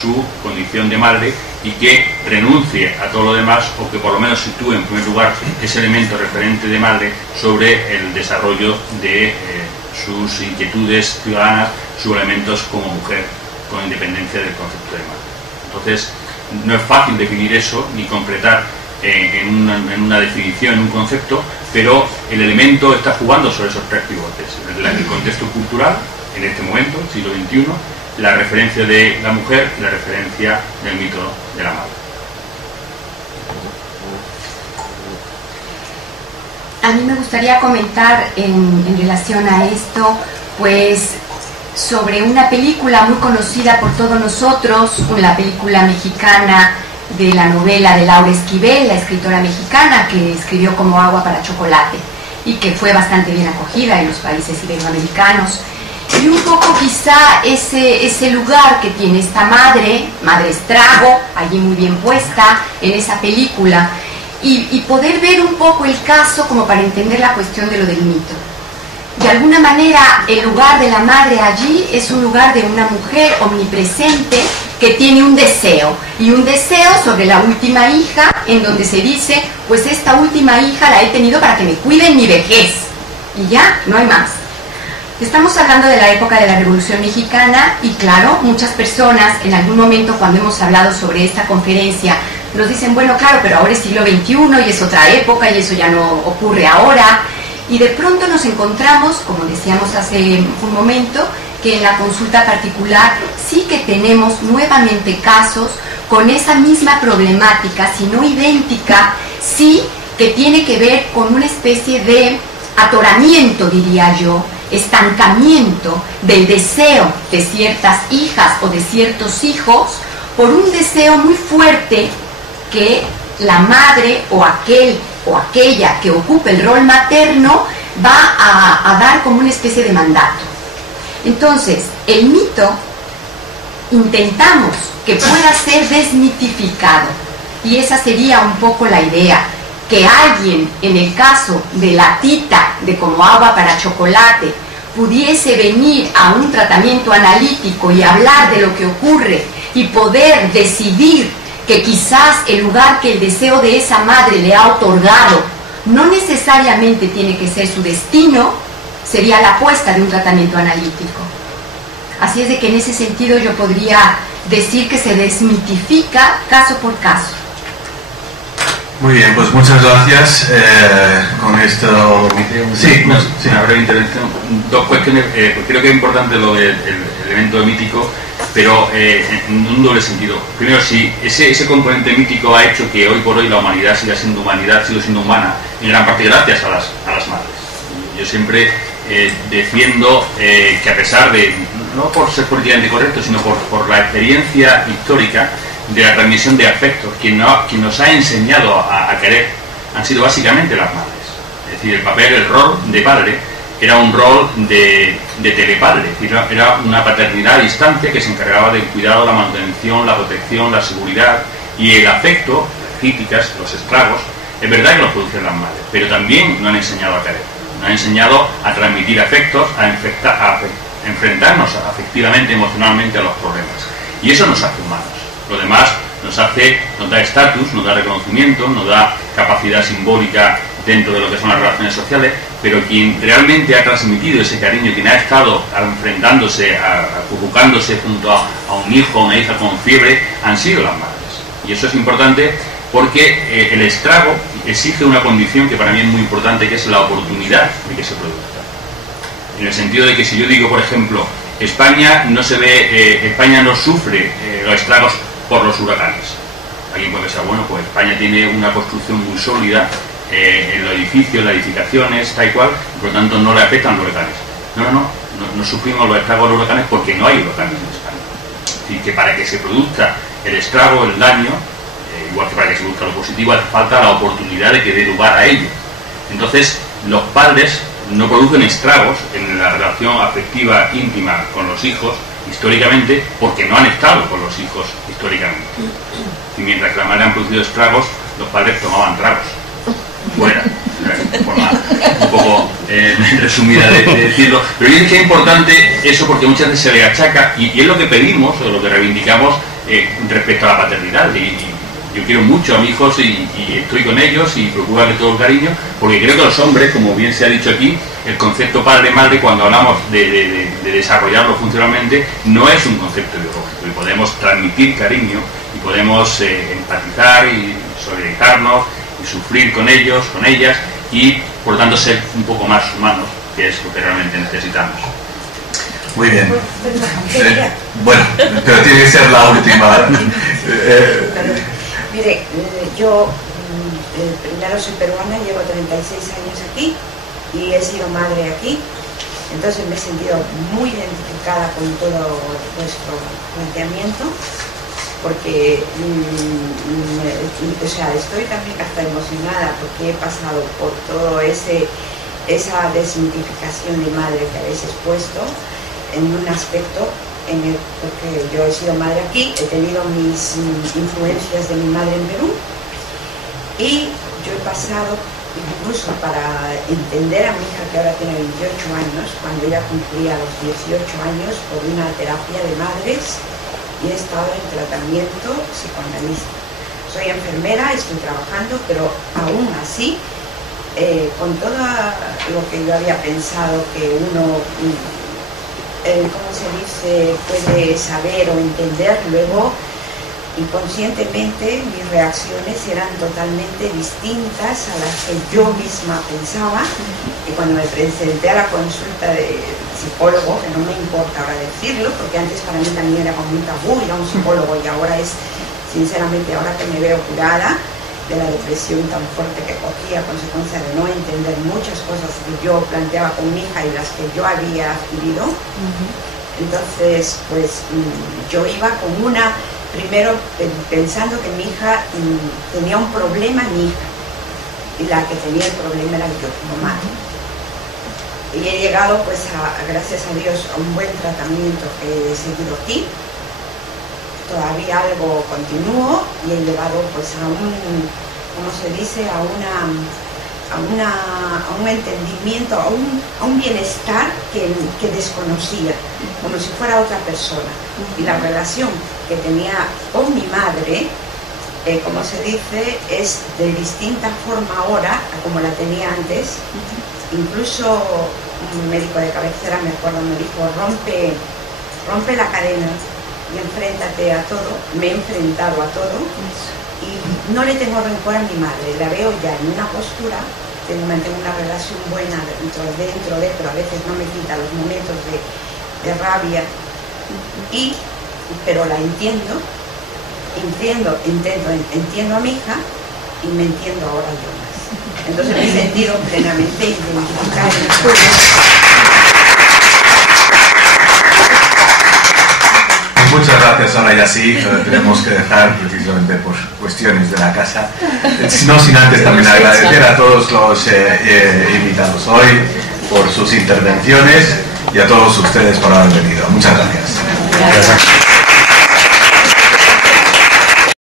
su condición de madre y que renuncie a todo lo demás, o que por lo menos sitúe en primer lugar ese elemento referente de madre sobre el desarrollo de sus inquietudes ciudadanas, sus elementos como mujer, con independencia del concepto de madre. Entonces, no es fácil definir eso ni concretar en una definición, en un concepto, pero el elemento está jugando sobre esos tres pivotes: el contexto cultural en este momento, siglo XXI, la referencia de la mujer y la referencia del mito de la madre. A mí me gustaría comentar en relación a esto, pues, sobre una película muy conocida por todos nosotros, una película mexicana de la novela de Laura Esquivel, la escritora mexicana que escribió Como agua para chocolate y que fue bastante bien acogida en los países iberoamericanos. Y un poco quizá ese lugar que tiene esta madre estrago, allí muy bien puesta en esa película, y poder ver un poco el caso como para entender la cuestión de lo del mito. De alguna manera, el lugar de la madre allí es un lugar de una mujer omnipresente que tiene un deseo, y un deseo sobre la última hija, en donde se dice, pues esta última hija la he tenido para que me cuide en mi vejez, y ya, no hay más. Estamos hablando de la época de la Revolución Mexicana y claro, muchas personas en algún momento cuando hemos hablado sobre esta conferencia nos dicen, bueno, claro, pero ahora es siglo XXI y es otra época y eso ya no ocurre ahora. Y de pronto nos encontramos, como decíamos hace un momento, que en la consulta particular sí que tenemos nuevamente casos con esa misma problemática, si no idéntica, sí que tiene que ver con una especie de atoramiento, diría yo, estancamiento del deseo de ciertas hijas o de ciertos hijos por un deseo muy fuerte que la madre o aquel o aquella que ocupe el rol materno va a dar como una especie de mandato. Entonces, el mito intentamos que pueda ser desmitificado, y esa sería un poco la idea, que alguien, en el caso de la tita de Como agua para chocolate, pudiese venir a un tratamiento analítico y hablar de lo que ocurre y poder decidir que quizás el lugar que el deseo de esa madre le ha otorgado no necesariamente tiene que ser su destino, sería la apuesta de un tratamiento analítico. Así es de que en ese sentido yo podría decir que se desmitifica caso por caso. Muy bien, pues muchas gracias. Con esto... Sí, una breve intervención. Dos cuestiones. Creo que es importante lo del elemento mítico, pero en un doble sentido. Primero, si ese componente mítico ha hecho que hoy por hoy la humanidad siga siendo humanidad, siga siendo humana, en gran parte gracias a las madres. Yo siempre defiendo que, a pesar de, no por ser políticamente correcto, sino por la experiencia histórica de la transmisión de afectos, quien nos ha enseñado a querer han sido básicamente las madres. Es decir, el rol de padre era un rol de telepadre, es decir, era una paternidad distante que se encargaba del cuidado, la manutención, la protección, la seguridad, y el afecto, las críticas, los estragos, es verdad que los producen las madres, pero también nos han enseñado a querer, nos han enseñado a transmitir afectos, a enfrentarnos afectivamente, emocionalmente a los problemas, y eso nos hace humanos. Lo demás nos da estatus, nos da reconocimiento, nos da capacidad simbólica dentro de lo que son las relaciones sociales, pero quien realmente ha transmitido ese cariño, quien ha estado enfrentándose, acurrucándose junto a un hijo o una hija con fiebre, han sido las madres. Y eso es importante porque el estrago exige una condición que para mí es muy importante, que es la oportunidad de que se produzca. En el sentido de que si yo digo, por ejemplo, España no sufre los estragos por los huracanes. Alguien puede pensar, bueno, pues España tiene una construcción muy sólida en los edificios, las edificaciones, tal y cual, y por lo tanto no le afectan los huracanes. No sufrimos los estragos de los huracanes porque no hay huracanes en España. Es decir, que para que se produzca el estrago, el daño, igual que para que se produzca lo positivo, hace falta la oportunidad de que dé lugar a ello. Entonces, los padres no producen estragos en la relación afectiva íntima con los hijos históricamente porque no han estado con los hijos históricamente. Y mientras que la madre han producido estragos, los padres tomaban tragos fuera, de forma un poco resumida de decirlo. Pero yo creo que es importante eso porque muchas veces se le achaca, y es lo que pedimos o lo que reivindicamos respecto a la paternidad. Y yo quiero mucho a mis hijos y estoy con ellos y procuro darle todo el cariño, porque creo que los hombres, como bien se ha dicho aquí, el concepto padre-madre, cuando hablamos de desarrollarlo funcionalmente, no es un concepto biológico, y podemos transmitir cariño y podemos empatizar y solidarizarnos y sufrir con ellos, con ellas, y por lo tanto ser un poco más humanos, que es lo que realmente necesitamos. Muy bien. Bueno, pero tiene que ser la última. Mire, yo primero soy peruana, llevo 36 años aquí y he sido madre aquí, entonces me he sentido muy identificada con todo vuestro planteamiento, porque o sea, estoy también hasta emocionada porque he pasado por todo esa desmitificación de madre que habéis expuesto en un aspecto porque yo he sido madre aquí, he tenido mis influencias de mi madre en Perú y yo he pasado incluso para entender a mi hija, que ahora tiene 28 años, cuando ella cumplía los 18 años, por una terapia de madres, y he estado en tratamiento psicoanalista. Soy enfermera, estoy trabajando, pero aún así, con todo lo que yo había pensado que uno, ¿cómo se dice?, puede saber o entender, luego inconscientemente mis reacciones eran totalmente distintas a las que yo misma pensaba, y cuando me presenté a la consulta de psicólogo, que no me importa ahora decirlo, porque antes para mí también era como un tabú ir a un psicólogo, y ahora es, sinceramente, ahora que me veo curada de la depresión tan fuerte que cogí a consecuencia de no entender muchas cosas que yo planteaba con mi hija y las que yo había adquirido, entonces pues yo iba con primero pensando que mi hija tenía un problema, mi hija, y la que tenía el problema era yo como madre. Y he llegado, pues, gracias a Dios, a un buen tratamiento que he seguido aquí. Todavía algo continúo y he llegado, pues, a ¿cómo se dice?, a un entendimiento, a un bienestar que desconocía, como si fuera otra persona. Y la relación que tenía con mi madre, como se dice, es de distinta forma ahora a como la tenía antes. Incluso un médico de cabecera, me acuerdo, me dijo, rompe la cadena y enfréntate a todo. Me he enfrentado a todo y no le tengo rencor a mi madre, la veo ya en una postura, mantengo una relación buena dentro de, pero a veces no me quita los momentos de rabia, pero la entiendo a mi hija y me entiendo ahora yo más. Entonces me he sentido plenamente identificada en el juego. Muchas gracias, ahora ya sí, tenemos que dejar precisamente por cuestiones de la casa, no sin antes también agradecer a todos los invitados hoy por sus intervenciones y a todos ustedes por haber venido. Muchas gracias.